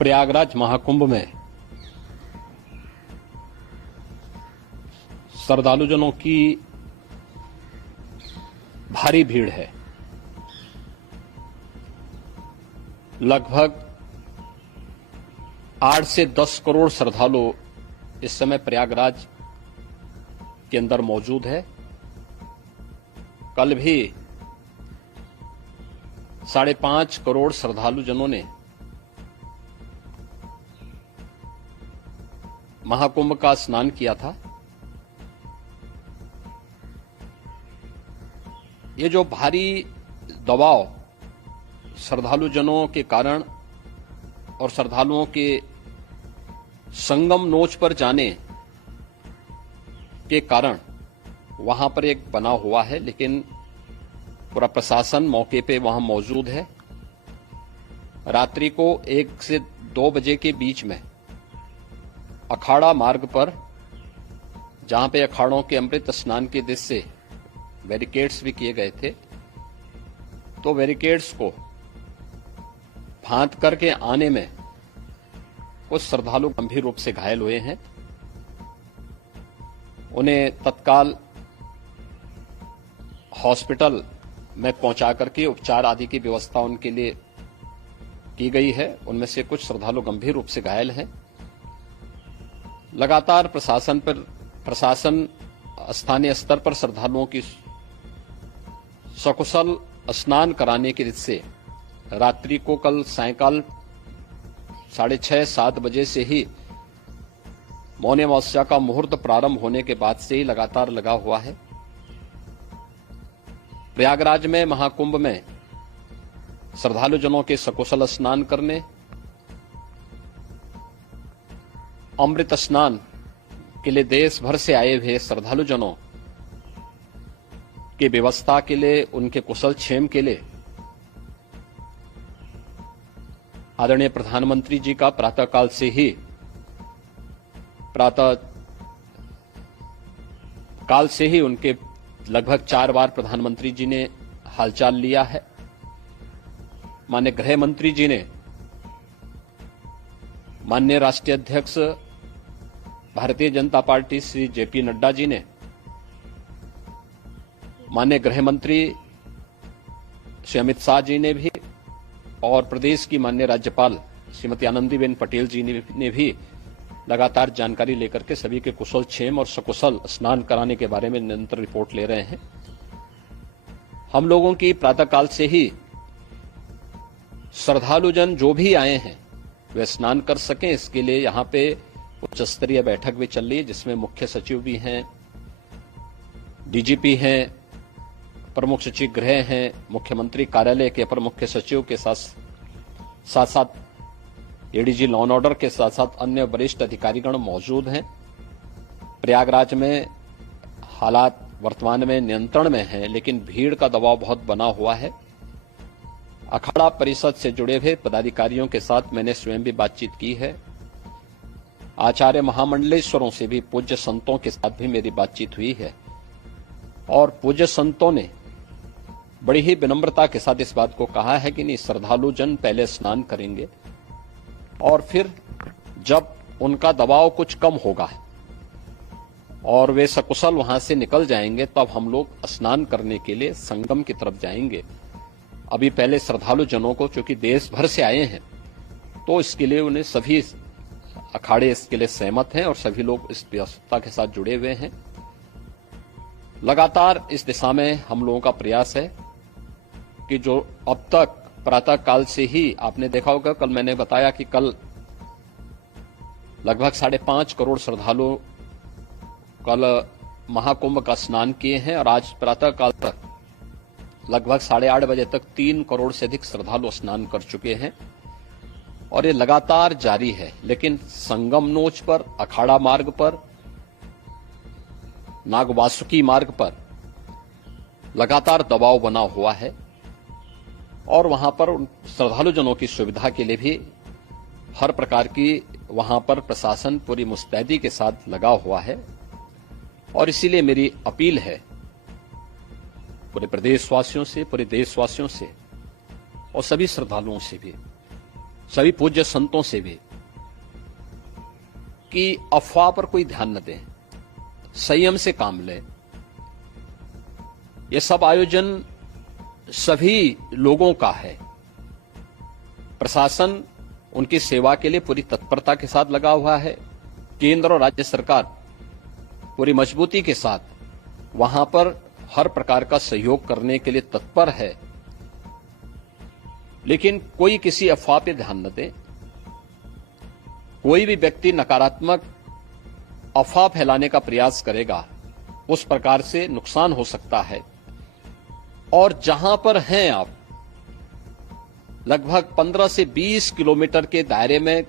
प्रयागराज महाकुंभ में श्रद्धालुजनों की भारी भीड़ है। लगभग 8 से 10 करोड़ श्रद्धालु इस समय प्रयागराज के अंदर मौजूद है। कल भी 5.5 करोड़ श्रद्धालुजनों ने महाकुंभ का स्नान किया था। ये जो भारी दबाव श्रद्धालुजनों के कारण और श्रद्धालुओं के संगम नोच पर जाने के कारण वहां पर एक बना हुआ है, लेकिन पूरा प्रशासन मौके पे वहां मौजूद है। रात्रि को 1 से 2 बजे के बीच में अखाड़ा मार्ग पर, जहां पे अखाड़ों के अमृत स्नान के दृश्य से बैरिकेड्स भी किए गए थे, तो बैरिकेड्स को फांद करके आने में कुछ श्रद्धालु गंभीर रूप से घायल हुए हैं। उन्हें तत्काल हॉस्पिटल में पहुंचा करके उपचार आदि की व्यवस्था उनके लिए की गई है। उनमें से कुछ श्रद्धालु गंभीर रूप से घायल हैं। लगातार प्रशासन स्थानीय स्तर पर श्रद्धालुओं की सकुशल स्नान कराने की रीत से रात्रि को कल सायंकाल 6:30-7 बजे से ही मौनी अमावस्या का मुहूर्त प्रारंभ होने के बाद से ही लगातार लगा हुआ है। प्रयागराज में महाकुंभ में श्रद्धालुजनों के सकुशल स्नान करने, अमृत स्नान के लिए देश भर से आए हुए श्रद्धालुजनों की व्यवस्था के लिए, उनके कुशल क्षेम के लिए आदरणीय प्रधानमंत्री जी का प्रातःकाल से ही उनके लगभग 4 बार प्रधानमंत्री जी ने हालचाल लिया है। माननीय गृह मंत्री जी ने, माननीय राष्ट्रीय अध्यक्ष भारतीय जनता पार्टी श्री जेपी नड्डा जी ने, माननीय गृह मंत्री श्री अमित शाह जी ने भी, और प्रदेश की माननीय राज्यपाल श्रीमती आनंदीबेन पटेल जी ने भी लगातार जानकारी लेकर के सभी के कुशल क्षेम और सकुशल स्नान कराने के बारे में निरंतर रिपोर्ट ले रहे हैं। हम लोगों की प्रातःकाल से ही श्रद्धालुजन जो भी आए हैं वे स्नान कर सकें, इसके लिए यहां पे उच्च स्तरीय बैठक भी चल रही है, जिसमें मुख्य सचिव भी हैं, डीजीपी हैं, प्रमुख सचिव गृह हैं, मुख्यमंत्री कार्यालय के अपर मुख्य सचिव के साथ एडीजी लॉ एंड ऑर्डर के साथ साथ अन्य वरिष्ठ अधिकारीगण मौजूद हैं। प्रयागराज में हालात वर्तमान में नियंत्रण में हैं, लेकिन भीड़ का दबाव बहुत बना हुआ है। अखाड़ा परिषद से जुड़े हुए पदाधिकारियों के साथ मैंने स्वयं भी बातचीत की है। आचार्य महामंडलेश्वरों से भी, पूज्य संतों के साथ भी मेरी बातचीत हुई है, और पूज्य संतों ने बड़ी ही विनम्रता के साथ इस बात को कहा है कि नहीं, श्रद्धालु जन पहले स्नान करेंगे और फिर जब उनका दबाव कुछ कम होगा और वे सकुशल वहां से निकल जाएंगे, तब हम लोग स्नान करने के लिए संगम की तरफ जाएंगे। अभी पहले श्रद्धालु जनों को, चूंकि देश भर से आए हैं, तो इसके लिए उन्हें सभी अखाड़े इसके लिए सहमत हैं और सभी लोग इस व्यवस्था के साथ जुड़े हुए हैं। लगातार इस दिशा में हम लोगों का प्रयास है कि जो अब तक प्रातःकाल से ही आपने देखा होगा, कल मैंने बताया कि कल लगभग 5.5 करोड़ श्रद्धालु कल महाकुंभ का स्नान किए हैं, और आज प्रातःकाल तक लगभग 8:30 बजे तक 3 करोड़ से अधिक श्रद्धालु स्नान कर चुके हैं, और ये लगातार जारी है। लेकिन संगम नोच पर, अखाड़ा मार्ग पर, नागवासुकी मार्ग पर लगातार दबाव बना हुआ है, और वहां पर श्रद्धालुजनों की सुविधा के लिए भी हर प्रकार की वहां पर प्रशासन पूरी मुस्तैदी के साथ लगा हुआ है। और इसीलिए मेरी अपील है पूरे प्रदेशवासियों से, पूरे देशवासियों से और सभी श्रद्धालुओं से भी, सभी पूज्य संतों से भी कि अफवाह पर कोई ध्यान न दें, संयम से काम लें। ये सब आयोजन सभी लोगों का है। प्रशासन उनकी सेवा के लिए पूरी तत्परता के साथ लगा हुआ है। केंद्र और राज्य सरकार पूरी मजबूती के साथ वहां पर हर प्रकार का सहयोग करने के लिए तत्पर है। लेकिन कोई किसी अफवाह पर ध्यान न दे। कोई भी व्यक्ति नकारात्मक अफवाह फैलाने का प्रयास करेगा, उस प्रकार से नुकसान हो सकता है। और जहां पर हैं आप, लगभग 15 से 20 किलोमीटर के दायरे में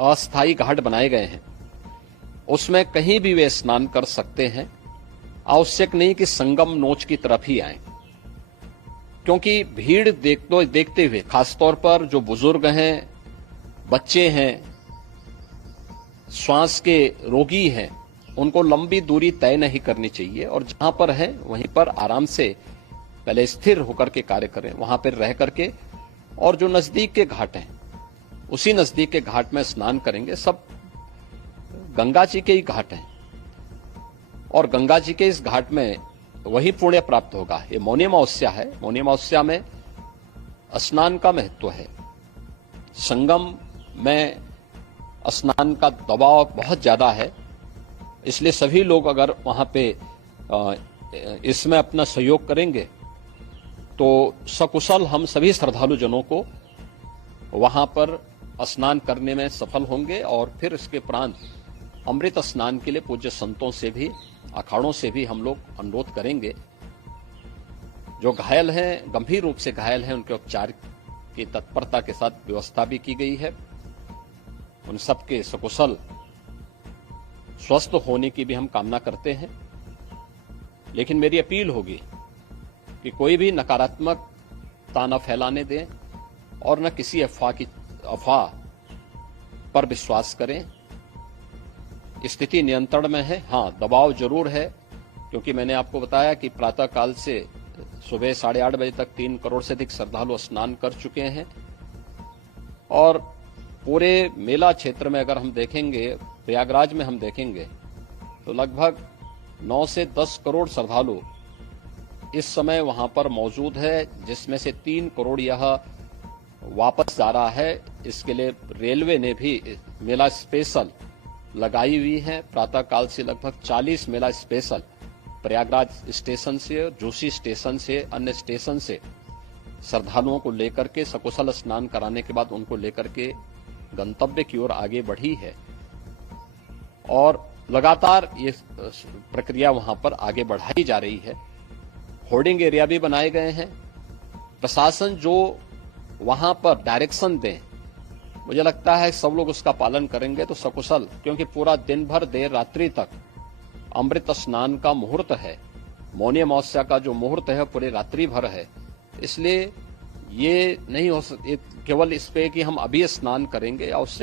अस्थायी घाट बनाए गए हैं। उसमें कहीं भी वे स्नान कर सकते हैं। आवश्यक नहीं कि संगम नोच की तरफ ही आए, क्योंकि भीड़ देखते हुए खासतौर पर जो बुजुर्ग हैं, बच्चे हैं, श्वास के रोगी हैं, उनको लंबी दूरी तय नहीं करनी चाहिए। और जहां पर हैं वहीं पर आराम से पहले स्थिर होकर के कार्य करें, वहां पर रह करके। और जो नजदीक के घाट हैं, उसी नजदीक के घाट में स्नान करेंगे। सब गंगा जी के ही घाट हैं और गंगा जी के इस घाट में वही पुण्य प्राप्त होगा। ये मौनी अमावस्या है। मौनी अमावस्या में स्नान का महत्व है। संगम में स्नान का दबाव बहुत ज्यादा है, इसलिए सभी लोग अगर वहां पे इसमें अपना सहयोग करेंगे तो सकुशल हम सभी श्रद्धालु जनों को वहां पर स्नान करने में सफल होंगे। और फिर इसके उपरांत अमृत स्नान के लिए पूज्य संतों से भी, अखाड़ों से भी हम लोग अनुरोध करेंगे। जो घायल हैं, गंभीर रूप से घायल हैं, उनके उपचार की तत्परता के साथ व्यवस्था भी की गई है। उन सबके सकुशल स्वस्थ होने की भी हम कामना करते हैं। लेकिन मेरी अपील होगी कि कोई भी नकारात्मकता न फैलाने दें और न किसी अफवाह पर विश्वास करें। स्थिति नियंत्रण में है। हाँ, दबाव जरूर है, क्योंकि मैंने आपको बताया कि प्रातः काल से सुबह 8:30 बजे तक 3 करोड़ से अधिक श्रद्धालु स्नान कर चुके हैं। और पूरे मेला क्षेत्र में अगर हम देखेंगे, प्रयागराज में हम देखेंगे तो लगभग 9 से 10 करोड़ श्रद्धालु इस समय वहां पर मौजूद है, जिसमें से 3 करोड़ यह वापस जा रहा है। इसके लिए रेलवे ने भी मेला स्पेशल लगाई हुई है। प्रातः काल से लगभग 40 मेला स्पेशल प्रयागराज स्टेशन से, जोशी स्टेशन से, अन्य स्टेशन से श्रद्धालुओं को लेकर के सकुशल स्नान कराने के बाद उनको लेकर के गंतव्य की ओर आगे बढ़ी है। और लगातार ये प्रक्रिया वहां पर आगे बढ़ाई जा रही है। होर्डिंग एरिया भी बनाए गए हैं। प्रशासन जो वहां पर डायरेक्शन दे, मुझे लगता है सब लोग उसका पालन करेंगे तो सकुशल, क्योंकि पूरा दिन भर देर रात्रि तक अमृत स्नान का मुहूर्त है। मौनी अमावस्या का जो मुहूर्त है पूरे रात्रि भर है। इसलिए ये नहीं हो केवल इस पे कि हम अभी स्नान करेंगे। आवश्यक